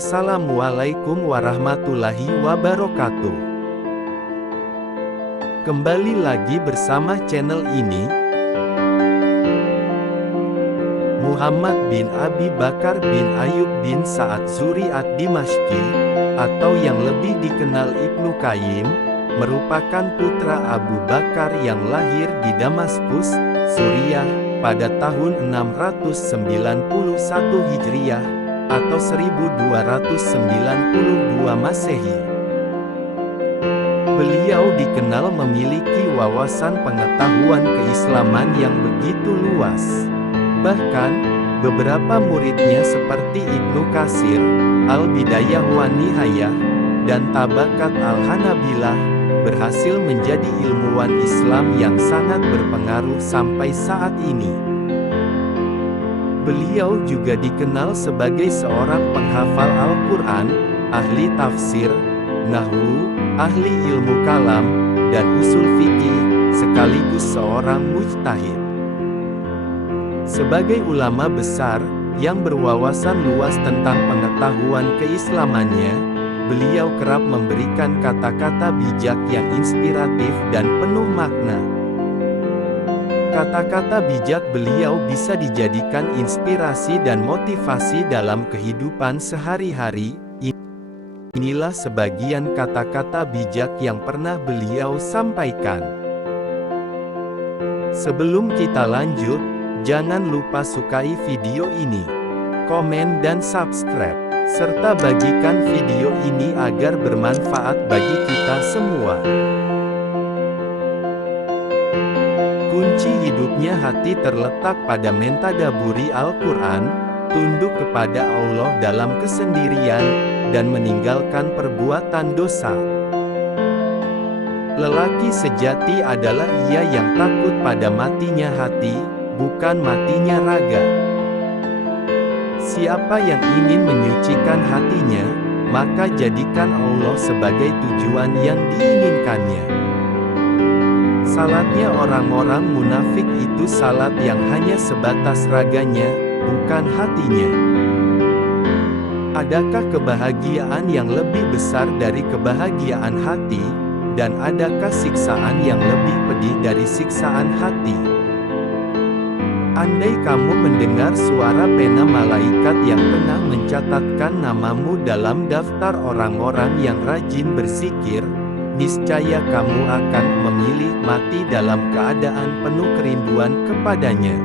Assalamualaikum warahmatullahi wabarakatuh. Kembali lagi bersama channel ini, Muhammad bin Abi Bakar bin Ayub bin Sa'ad Zuri ad-Dimashqi, atau yang lebih dikenal Ibnu Qayyim, merupakan putra Abu Bakar yang lahir di Damaskus, Suriah, pada tahun 691 Hijriah, atau 1292 Masehi. Beliau dikenal memiliki wawasan pengetahuan keislaman yang begitu luas. Bahkan, beberapa muridnya seperti Ibnu Katsir, Al-Bidayah wa Nihayah, dan Tabaqat Al-Hanabilah, berhasil menjadi ilmuwan Islam yang sangat berpengaruh sampai saat ini. Beliau juga dikenal sebagai seorang penghafal Al-Quran, ahli tafsir, nahwu, ahli ilmu kalam, dan usul fikih, sekaligus seorang mujtahid. Sebagai ulama besar, yang berwawasan luas tentang pengetahuan keislamannya, beliau kerap memberikan kata-kata bijak yang inspiratif dan penuh makna. Kata-kata bijak beliau bisa dijadikan inspirasi dan motivasi dalam kehidupan sehari-hari. Inilah sebagian kata-kata bijak yang pernah beliau sampaikan. Sebelum kita lanjut, jangan lupa sukai video ini, komen dan subscribe, serta bagikan video ini agar bermanfaat bagi kita semua. Kunci hidupnya hati terletak pada mentadaburi Al-Quran, tunduk kepada Allah dalam kesendirian, dan meninggalkan perbuatan dosa. Lelaki sejati adalah ia yang takut pada matinya hati, bukan matinya raga. Siapa yang ingin menyucikan hatinya, maka jadikan Allah sebagai tujuan yang diinginkannya. Salatnya orang-orang munafik itu salat yang hanya sebatas raganya, bukan hatinya. Adakah kebahagiaan yang lebih besar dari kebahagiaan hati, dan adakah siksaan yang lebih pedih dari siksaan hati? Andai kamu mendengar suara pena malaikat yang tengah mencatatkan namamu dalam daftar orang-orang yang rajin berzikir, niscaya kamu akan memilih mati dalam keadaan penuh kerinduan kepadanya.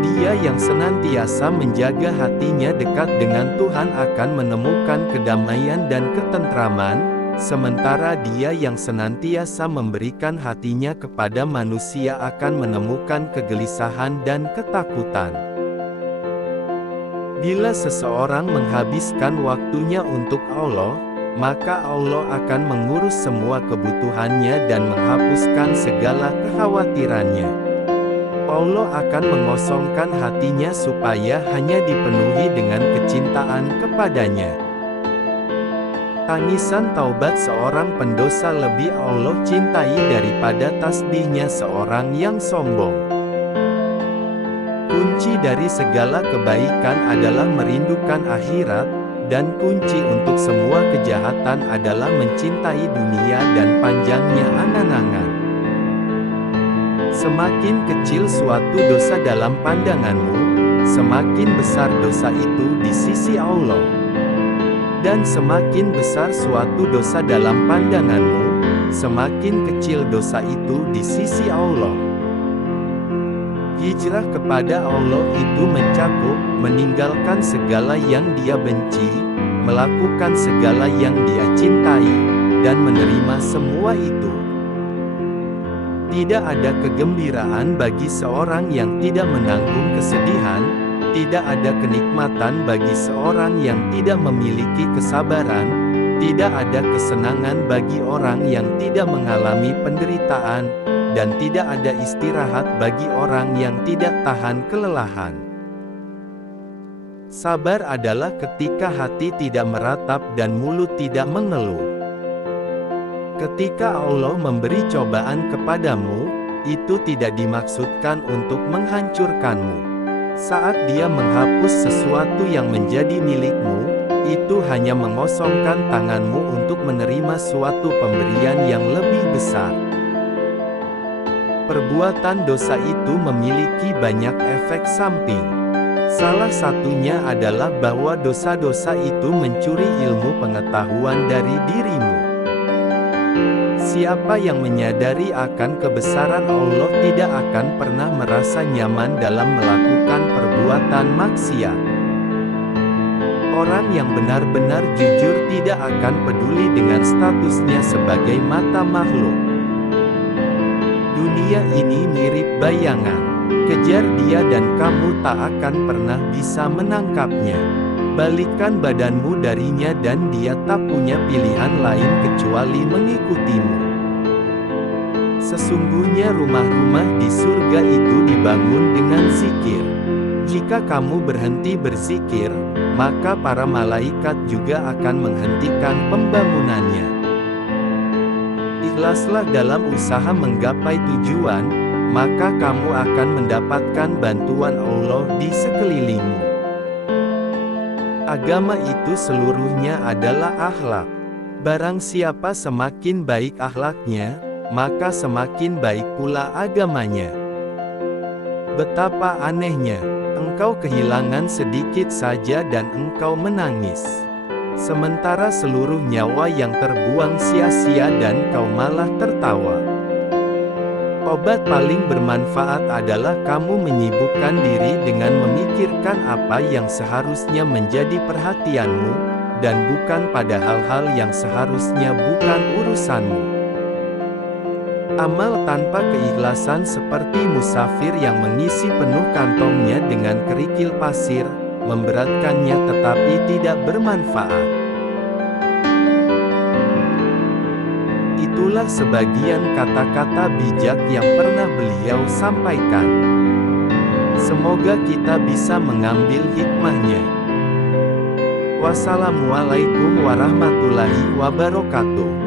Dia yang senantiasa menjaga hatinya dekat dengan Tuhan akan menemukan kedamaian dan ketentraman, sementara dia yang senantiasa memberikan hatinya kepada manusia akan menemukan kegelisahan dan ketakutan. Bila seseorang menghabiskan waktunya untuk Allah, maka Allah akan mengurus semua kebutuhannya dan menghapuskan segala kekhawatirannya. Allah akan mengosongkan hatinya supaya hanya dipenuhi dengan kecintaan kepadanya. Tangisan taubat seorang pendosa lebih Allah cintai daripada tasbihnya seorang yang sombong. Kunci dari segala kebaikan adalah merindukan akhirat, dan kunci untuk semua kejahatan adalah mencintai dunia dan panjangnya angan-angan. Semakin kecil suatu dosa dalam pandanganmu, semakin besar dosa itu di sisi Allah. Dan semakin besar suatu dosa dalam pandanganmu, semakin kecil dosa itu di sisi Allah. Hijrah kepada Allah itu mencakup meninggalkan segala yang Dia benci, melakukan segala yang Dia cintai, dan menerima semua itu. Tidak ada kegembiraan bagi seorang yang tidak menanggung kesedihan, tidak ada kenikmatan bagi seorang yang tidak memiliki kesabaran, tidak ada kesenangan bagi orang yang tidak mengalami penderitaan, dan tidak ada istirahat bagi orang yang tidak tahan kelelahan. Sabar adalah ketika hati tidak meratap dan mulut tidak mengeluh. Ketika Allah memberi cobaan kepadamu, itu tidak dimaksudkan untuk menghancurkanmu. Saat Dia menghapus sesuatu yang menjadi milikmu, itu hanya mengosongkan tanganmu untuk menerima suatu pemberian yang lebih besar. Perbuatan dosa itu memiliki banyak efek samping. Salah satunya adalah bahwa dosa-dosa itu mencuri ilmu pengetahuan dari dirimu. Siapa yang menyadari akan kebesaran Allah tidak akan pernah merasa nyaman dalam melakukan perbuatan maksiat. Orang yang benar-benar jujur tidak akan peduli dengan statusnya sebagai mata makhluk. Dunia ini mirip bayangan. Kejar dia dan kamu tak akan pernah bisa menangkapnya. Balikkan badanmu darinya dan dia tak punya pilihan lain kecuali mengikutimu. Sesungguhnya rumah-rumah di surga itu dibangun dengan zikir. Jika kamu berhenti berzikir, maka para malaikat juga akan menghentikan pembangunannya. Ikhlaslah dalam usaha menggapai tujuan, maka kamu akan mendapatkan bantuan Allah di sekelilingmu. Agama itu seluruhnya adalah akhlak. Barang siapa semakin baik akhlaknya, maka semakin baik pula agamanya. Betapa anehnya, engkau kehilangan sedikit saja dan engkau menangis. Sementara seluruh nyawa yang terbuang sia-sia dan kau malah tertawa. Obat paling bermanfaat adalah kamu menyibukkan diri dengan memikirkan apa yang seharusnya menjadi perhatianmu, dan bukan pada hal-hal yang seharusnya bukan urusanmu. Amal tanpa keikhlasan seperti musafir yang mengisi penuh kantongnya dengan kerikil pasir, memberatkannya tetapi tidak bermanfaat. Itulah sebagian kata-kata bijak yang pernah beliau sampaikan. Semoga kita bisa mengambil hikmahnya. Wassalamualaikum warahmatullahi wabarakatuh.